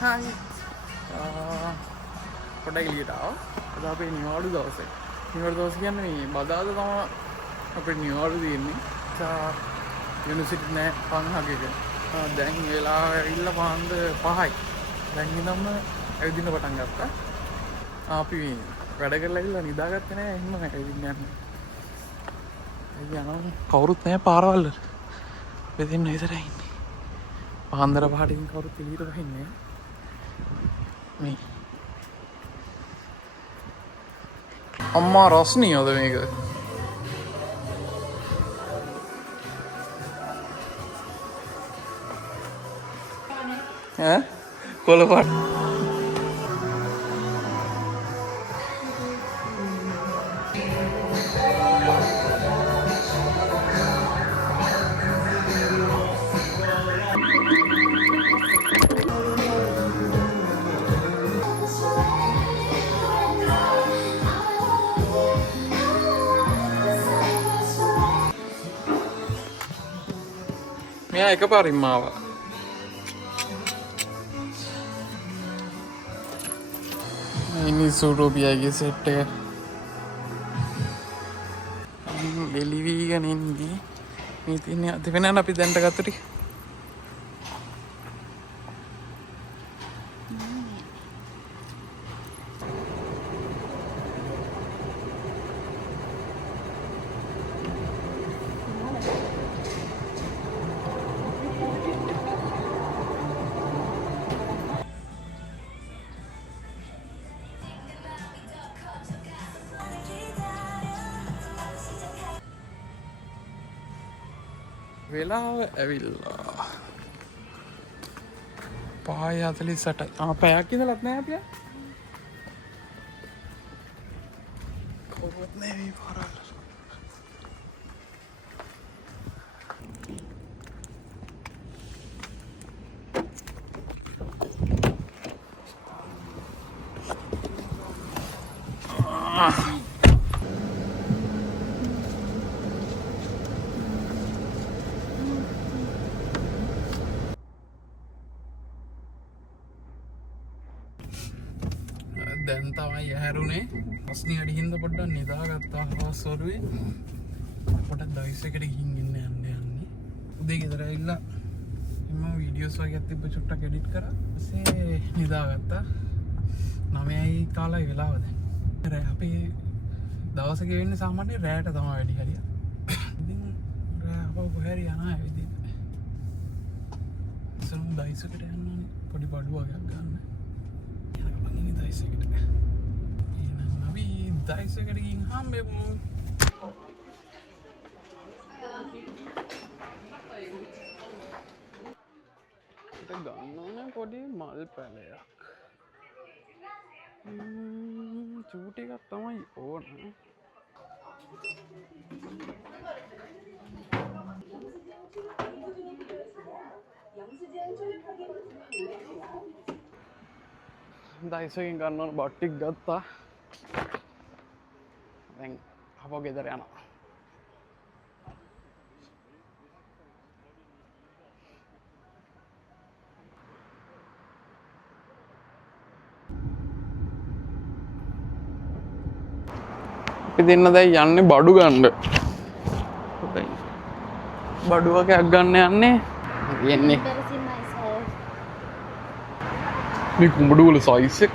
Hi පොඩ්ඩක් එළියට ආවා. අද අපේ නිවාඩු දවසේ. නිවාඩු දවස කියන්නේ මේ බදාදා තමයි අපේ නිවාඩු තියෙන්නේ. යුනිවර්සිටි නෑ 5ක. දැන් වෙලාව ඇවිල්ලා පාන්දර 5යි. දැන් ඉඳන්ම ඇවිදින්න පටන් ගත්තා. අපි වැඩ කරලා ඉල්ල නිදාගත්තේ නෑ. එහෙම ඇවිදින්න යන්නේ. යනවා කවුරුත් නෑ පාරවල් වල. බෙදින්න විතරයි ඉන්නේ. පාන්දර 5ට කවුරුත් එළියට බහින්නේ නෑ. මේ අම්මා රස්නියද මේක? ඈ කොළපාට මෙයා එකපාරින්ම ආවා. ini සූටෝපියාගේ සෙට් එක එලිවිගෙන ඉන්නේ. මේ තියන්නේ අද වෙනන අපි දැන්ට ගත්ත ටික. වෙලාව ඇවිල්ලා 5:48. පැයක් ඉඳලත් නෑ අපිය. කවුරුත් නෑ මේ පාරවල්. දැන් තමයි ඇහැරුනේ. රස්නි අඩිහින්ද පොඩ්ඩක් නිදාගත්තා හවස්වරුවේ. පොඩ්ඩක් දවස් එකට ගිහින් යන්නේ. උදේ ගෙදර ඇවිල්ලා මම වීඩියෝස් වගේක් තිබ්බ චුට්ටක් එඩිට් කරා. ඊපස්සේ නිදාගත්තා. 9යි කාලයි වෙලාව දැන්. රෑ අපි දවස ගෙවෙන්නේ සාමාන්‍යයෙන් රෑට තමයි වැඩි හරිය. ඉතින් රෑ අපව කොහේ හරි යනවා ඇවිදින්න. ඉතින් දවස් එකට යන්න ඕනේ. පොඩි බඩුවක් ගන්න. දයිසකට නවී දයිසකට ගින් හම්බෙමු. ගන්නන පොඩි මල් පැලයක් චූටිකක් තමයි ඕන. දයිසකින් ගන්න ඕන බට්ටික් ගත්තා. දැන් අපෝ ගෙදර යනවා. අපි දෙන්න දැන් යන්නේ බඩු ගන්න. බඩුවකයක් ගන්න යන්නේ. යන්නේ මේ කුඹඩු වල සයිස් එක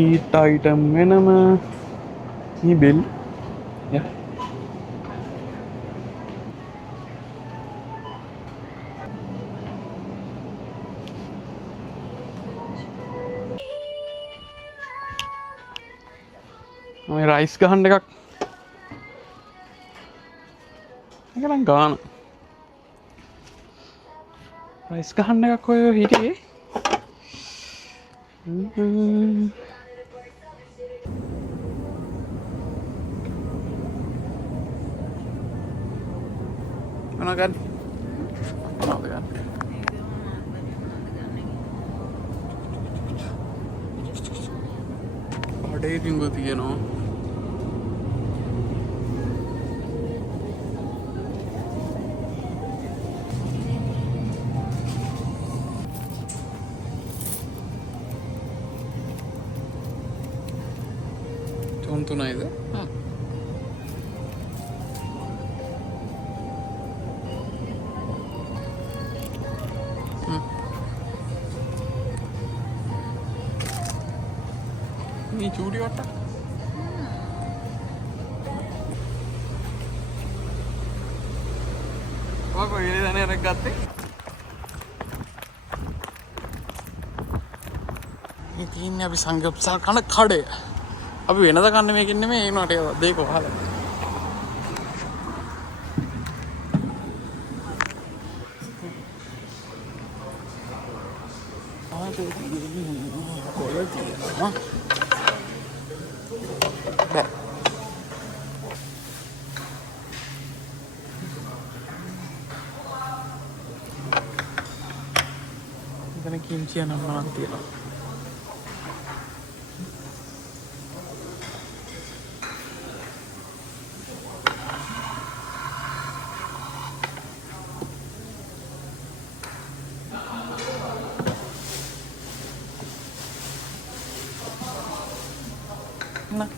ඊට අයිටම් වෙනම මේ බෙල් යා මේ රයිස් ගහන්න එකක් එකනම් ගාන රයිස් ගහන්න එකක් ඔය හිටියේ. මොනවා ගන්න? මොනවද ගන්න? බඩේ තින්ගෝ තියෙනවා. June 3 ද? මේ චූටි වට්ට. ඔය කොහේද දැන අරක් ගත්තේ? මේ තියන්නේ අපි සංගප්සල් කන කඩය. අපි වෙනද කන්නේ මේකෙන් නෙමෙයි ඒ උනාට දෙක වහලා. ඉතන කිම්චි අනම්මනක් තියෙනවා. Nah.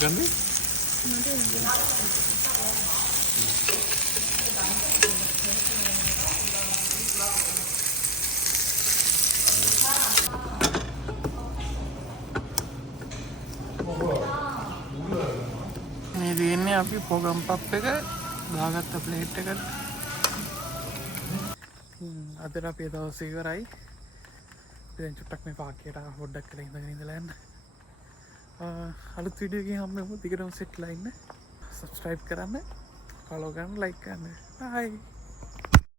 Ganti? මේ දෙන්නේ අපි පොගම් පප් එක දාගත්ත ප්ලේට් එකට. අද අපි දවස් ඉවරයි. දැන් චුට්ටක් මේ පාර්කියට පොඩ්ඩක් කියලා ඉඳලා යන්න. අලුත් වීඩියෝ එකකින් හම්බෙමු. දිගටම සෙට්ලා ඉන්න. සබ්ස්ක්‍රයිබ් කරන්න, ෆලෝ කරන්න, ලයික් කරන්න. බයි.